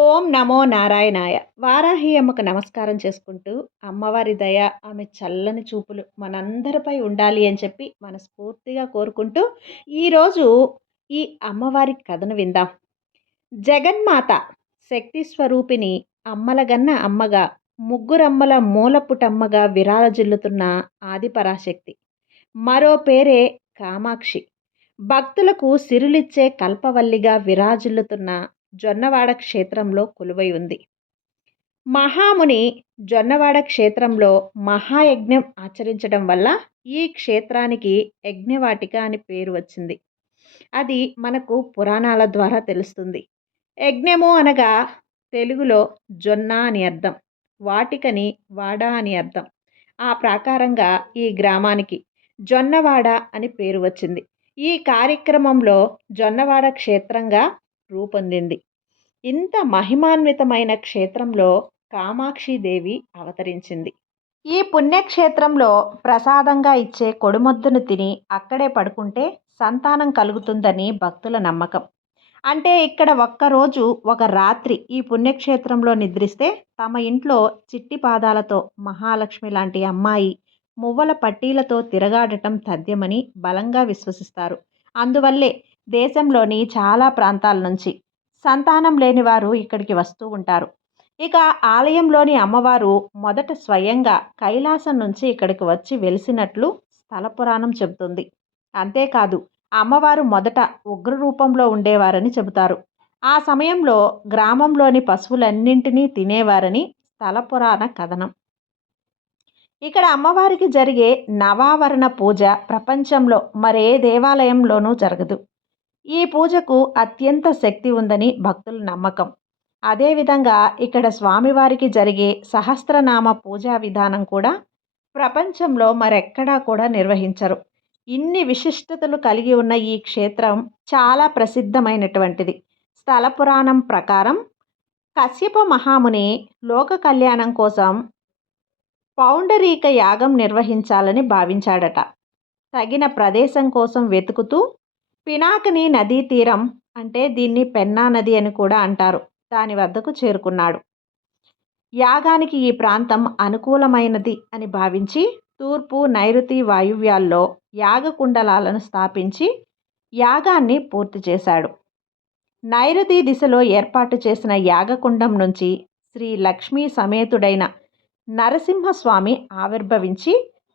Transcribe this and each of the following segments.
ఓం నమో నారాయణాయ. వారాహి అమ్మకు నమస్కారం చేసుకుంటూ అమ్మవారి దయ ఆమె చల్లని చూపులు మనందరిపై ఉండాలి అని చెప్పి మనస్ఫూర్తిగా కోరుకుంటూ ఈరోజు ఈ అమ్మవారి కథను విందాం. జగన్మాత శక్తి స్వరూపిణి అమ్మలగన్న అమ్మగా ముగ్గురమ్మల మూలపుటమ్మగా విరారజిల్లుతున్న ఆదిపరాశక్తి. మరో పేరే కామాక్షి. భక్తులకు సిరులిచ్చే కల్పవల్లిగా విరాజిల్లుతున్న జొన్నవాడ క్షేత్రంలో కొలువై ఉంది. మహాముని జొన్నవాడ క్షేత్రంలో మహాయజ్ఞం ఆచరించడం వల్ల ఈ క్షేత్రానికి యజ్ఞవాటిక అని పేరు వచ్చింది. అది మనకు పురాణాల ద్వారా తెలుస్తుంది. యజ్ఞము అనగా తెలుగులో జొన్న అని అర్థం వాటికని వాడ అని అర్థం. ఆ ప్రకారంగా ఈ గ్రామానికి జొన్నవాడ అని పేరు వచ్చింది. ఈ కార్యక్రమంలో జొన్నవాడ క్షేత్రంగా రూపొందింది. ఇంత మహిమాన్వితమైన క్షేత్రంలో కామాక్షిదేవి అవతరించింది. ఈ పుణ్యక్షేత్రంలో ప్రసాదంగా ఇచ్చే కొడుమొద్దును తిని అక్కడే పడుకుంటే సంతానం కలుగుతుందని భక్తుల నమ్మకం. అంటే ఇక్కడ ఒక్కరోజు ఒక రాత్రి ఈ పుణ్యక్షేత్రంలో నిద్రిస్తే తమ ఇంట్లో చిట్టి పాదాలతో మహాలక్ష్మి లాంటి అమ్మాయి మువ్వల పట్టీలతో తిరగాడటం తథ్యమని బలంగా విశ్వసిస్తారు. అందువల్లే దేశంలోని చాలా ప్రాంతాల నుంచి సంతానం లేని వారు ఇక్కడికి వస్తూ ఉంటారు. ఇక ఆలయంలోని అమ్మవారు మొదట స్వయంగా కైలాసం నుంచి ఇక్కడికి వచ్చి వెలిసినట్లు స్థల పురాణం చెబుతుంది. అంతేకాదు అమ్మవారు మొదట ఉగ్ర రూపంలో ఉండేవారని చెబుతారు. ఆ సమయంలో గ్రామంలోని పశువులన్నింటినీ తినేవారని స్థల పురాణ కథనం. ఇక్కడ అమ్మవారికి జరిగే నవావరణ పూజ ప్రపంచంలో మరే దేవాలయంలోనూ జరగదు. ఈ పూజకు అత్యంత శక్తి ఉందని భక్తుల నమ్మకం. అదేవిధంగా ఇక్కడ స్వామివారికి జరిగే సహస్రనామ పూజా విధానం కూడా ప్రపంచంలో మరెక్కడా కూడా నిర్వహించరు. ఇన్ని విశిష్టతలు కలిగి ఉన్న ఈ క్షేత్రం చాలా ప్రసిద్ధమైనటువంటిది. స్థల పురాణం ప్రకారం కశ్యప మహాముని లోక కళ్యాణం కోసం పౌండరీక యాగం నిర్వహించాలని భావించాడట. తగిన ప్రదేశం కోసం వెతుకుతూ పినాకిని నదీ తీరం అంటే దీన్ని పెన్నా నది అని కూడా అంటారు. దాని వద్దకు చేరుకున్నాడు. యాగానికి ఈ ప్రాంతం అనుకూలమైనది అని భావించి తూర్పు నైరుతి వాయువ్యాల్లో యాగకుండలాలను స్థాపించి యాగాన్ని పూర్తి చేశాడు. నైరుతి దిశలో ఏర్పాటు చేసిన యాగకుండం నుంచి శ్రీ లక్ష్మీ సమేతుడైన నరసింహస్వామి ఆవిర్భవించి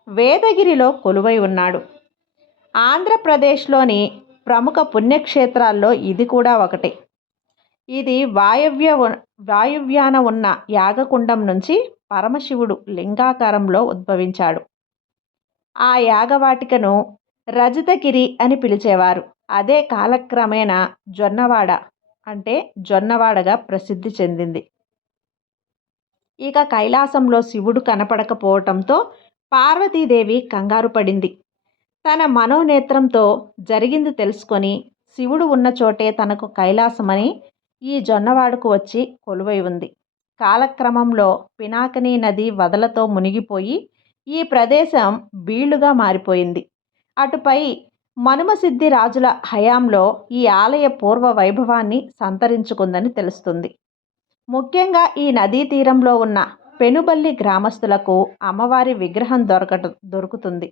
వేదగిరిలో కొలువై ఉన్నాడు. ఆంధ్రప్రదేశ్లోని ప్రముఖ పుణ్యక్షేత్రాల్లో ఇది కూడా ఒకటి. ఇది వాయవ్య వాయువ్యాన ఉన్న యాగకుండం నుంచి పరమశివుడు లింగాకారంలో ఉద్భవించాడు. ఆ యాగవాటికను రజతగిరి అని పిలిచేవారు. అదే కాలక్రమేణా జొన్నవాడ అంటే జొన్నవాడగా ప్రసిద్ధి చెందింది. ఇక కైలాసంలో శివుడు కనపడకపోవటంతో పార్వతీదేవి కంగారు పడింది. తన మనోనేత్రంతో జరిగింది తెలుసుకొని శివుడు ఉన్న చోటే తనకు కైలాసమని ఈ జొన్నవాడకు వచ్చి కొలువై ఉంది. కాలక్రమంలో పినాకిని నది వదలతో మునిగిపోయి ఈ ప్రదేశం బీళ్ళుగా మారిపోయింది. అటుపై మనుమసిద్ధి రాజుల హయాంలో ఈ ఆలయ పూర్వ వైభవాన్ని సంతరించుకుందని తెలుస్తుంది. ముఖ్యంగా ఈ నదీ తీరంలో ఉన్న పెనుబల్లి గ్రామస్తులకు అమ్మవారి విగ్రహం దొరకట దొరుకుతుంది.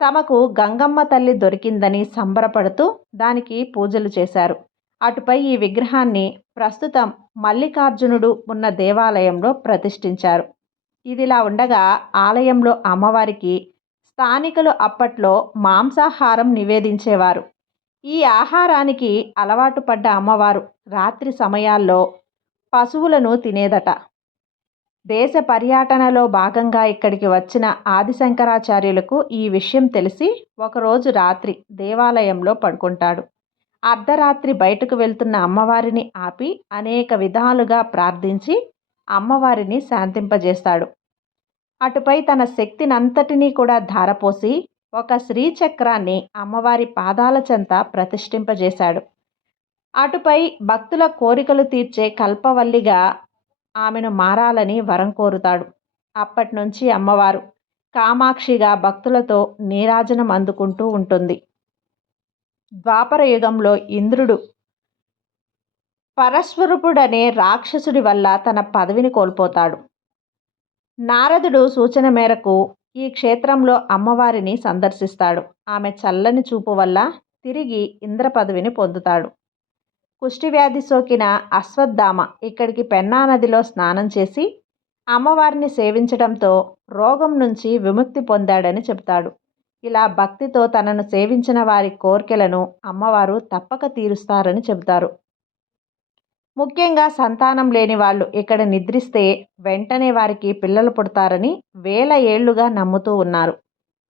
తమకు గంగమ్మ తల్లి దొరికిందని సంబరపడుతూ దానికి పూజలు చేశారు. అటుపై ఈ విగ్రహాన్ని ప్రస్తుతం మల్లికార్జునుడు ఉన్న దేవాలయంలో ప్రతిష్ఠించారు. ఇదిలా ఉండగా ఆలయంలో అమ్మవారికి స్థానికులు అప్పట్లో మాంసాహారం నివేదించేవారు. ఈ ఆహారానికి అలవాటు పడ్డ అమ్మవారు రాత్రి సమయాల్లో పశువులను తినేదట. దేశ పర్యటనలో భాగంగా ఇక్కడికి వచ్చిన ఆదిశంకరాచార్యులకు ఈ విషయం తెలిసి ఒకరోజు రాత్రి దేవాలయంలో పడుకుంటాడు. అర్ధరాత్రి బయటకు వెళ్తున్న అమ్మవారిని ఆపి అనేక విధాలుగా ప్రార్థించి అమ్మవారిని శాంతింపజేస్తాడు. అటుపై తన శక్తినంతటినీ కూడా ధారపోసి ఒక శ్రీచక్రాన్ని అమ్మవారి పాదాల చెంత ప్రతిష్ఠింపజేశాడు. అటుపై భక్తుల కోరికలు తీర్చే కల్పవల్లిగా ఆమెను మారాలని వరం కోరుతాడు. అప్పటి నుంచి అమ్మవారు కామాక్షిగా భక్తులతో నీరాజనం అందుకుంటూ ఉంటుంది. ద్వాపర యుగంలో ఇంద్రుడు పరస్వరూపుడనే రాక్షసుడి వల్ల తన పదవిని కోల్పోతాడు. నారదుడు సూచన మేరకు ఈ క్షేత్రంలో అమ్మవారిని సందర్శిస్తాడు. ఆమె చల్లని చూపు వల్ల తిరిగి ఇంద్ర పదవిని పొందుతాడు. కుష్టివ్యాధి సోకిన అశ్వత్థామ ఇక్కడికి పెన్నా నదిలో స్నానం చేసి అమ్మవారిని సేవించడంతో రోగం నుంచి విముక్తి పొందాడని చెబుతాడు. ఇలా భక్తితో తనను సేవించిన వారి కోరికలను అమ్మవారు తప్పక తీరుస్తారని చెబుతారు. ముఖ్యంగా సంతానం లేని వాళ్ళు ఇక్కడ నిద్రిస్తే వెంటనే వారికి పిల్లలు పుడతారని వేల ఏళ్ళుగా నమ్ముతూ ఉన్నారు.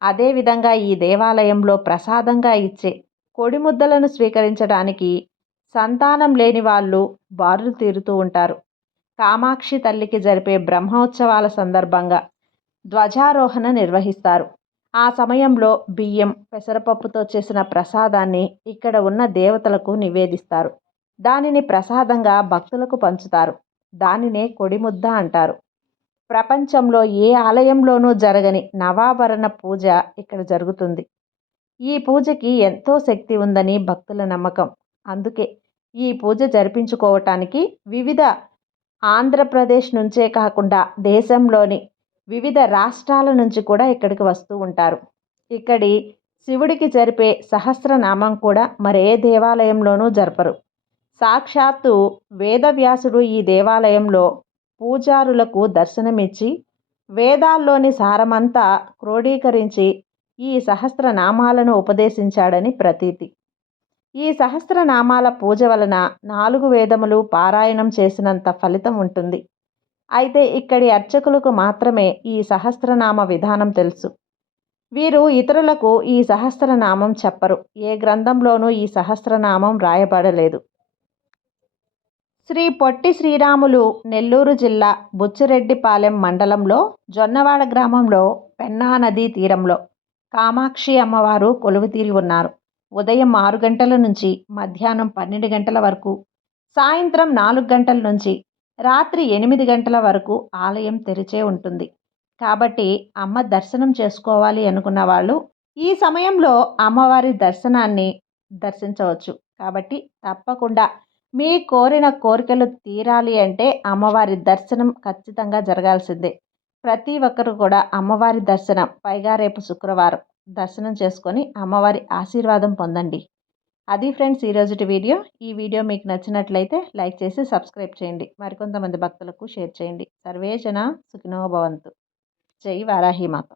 అదేవిధంగా ఈ దేవాలయంలో ప్రసాదంగా ఇచ్చే కొడిముద్దలను స్వీకరించడానికి సంతానం లేని వాళ్ళు బారులు తీరుతూ ఉంటారు. కామాక్షి తల్లికి జరిపే బ్రహ్మోత్సవాల సందర్భంగా ధ్వజారోహణ నిర్వహిస్తారు. ఆ సమయంలో బియ్యం పెసరపప్పుతో చేసిన ప్రసాదాన్ని ఇక్కడ ఉన్న దేవతలకు నివేదిస్తారు. దానిని ప్రసాదంగా భక్తులకు పంచుతారు. దానినే కొడిముద్ద అంటారు. ప్రపంచంలో ఏ ఆలయంలోనూ జరగని నవాభరణ పూజ ఇక్కడ జరుగుతుంది. ఈ పూజకి ఎంతో శక్తి ఉందని భక్తుల నమ్మకం. అందుకే ఈ పూజ జరిపించుకోవటానికి వివిధ ఆంధ్రప్రదేశ్ నుంచే కాకుండా దేశంలోని వివిధ రాష్ట్రాల నుంచి కూడా ఇక్కడికి వస్తూ ఉంటారు. ఇక్కడి శివుడికి జరిపే సహస్రనామం కూడా మరే దేవాలయంలోనూ జరపరు. సాక్షాత్తు వేదవ్యాసుడు ఈ దేవాలయంలో పూజారులకు దర్శనమిచ్చి వేదాల్లోని సారమంతా క్రోడీకరించి ఈ సహస్రనామాలను ఉపదేశించాడని ప్రతీతి. ఈ సహస్రనామాల పూజ వలన నాలుగు వేదములు పారాయణం చేసినంత ఫలితం ఉంటుంది. అయితే ఇక్కడి అర్చకులకు మాత్రమే ఈ సహస్రనామ విధానం తెలుసు. వీరు ఇతరులకు ఈ సహస్రనామం చెప్పరు. ఏ గ్రంథంలోనూ ఈ సహస్రనామం రాయబడలేదు. శ్రీ పొట్టి శ్రీరాములు నెల్లూరు జిల్లా బుచ్చిరెడ్డిపాలెం మండలంలో జొన్నవాడ గ్రామంలో పెన్నా నదీ తీరంలో కామాక్షి అమ్మవారు కొలువుతీరి ఉన్నారు. ఉదయం ఆరు గంటల నుంచి మధ్యాహ్నం పన్నెండు గంటల వరకు సాయంత్రం నాలుగు గంటల నుంచి రాత్రి ఎనిమిది గంటల వరకు ఆలయం తెరిచే ఉంటుంది. కాబట్టి అమ్మ దర్శనం చేసుకోవాలి అనుకున్న వాళ్ళు ఈ సమయంలో అమ్మవారి దర్శనాన్ని దర్శించవచ్చు. కాబట్టి తప్పకుండా మీ కోరిన కోరికలు తీరాలి అంటే అమ్మవారి దర్శనం ఖచ్చితంగా జరగాల్సిందే. ప్రతి ఒక్కరు కూడా అమ్మవారి దర్శనం పైగా రేపు శుక్రవారం. దర్శనం చేసుకొని అమ్మవారి ఆశీర్వాదం పొందండి. అది ఫ్రెండ్స్ ఈరోజుటి వీడియో. ఈ వీడియో మీకు నచ్చినట్లయితే లైక్ చేసి సబ్స్క్రైబ్ చేయండి. మరికొంతమంది భక్తులకు షేర్ చేయండి. సర్వేజన సుఖినోభవంతు జై వారాహిమాత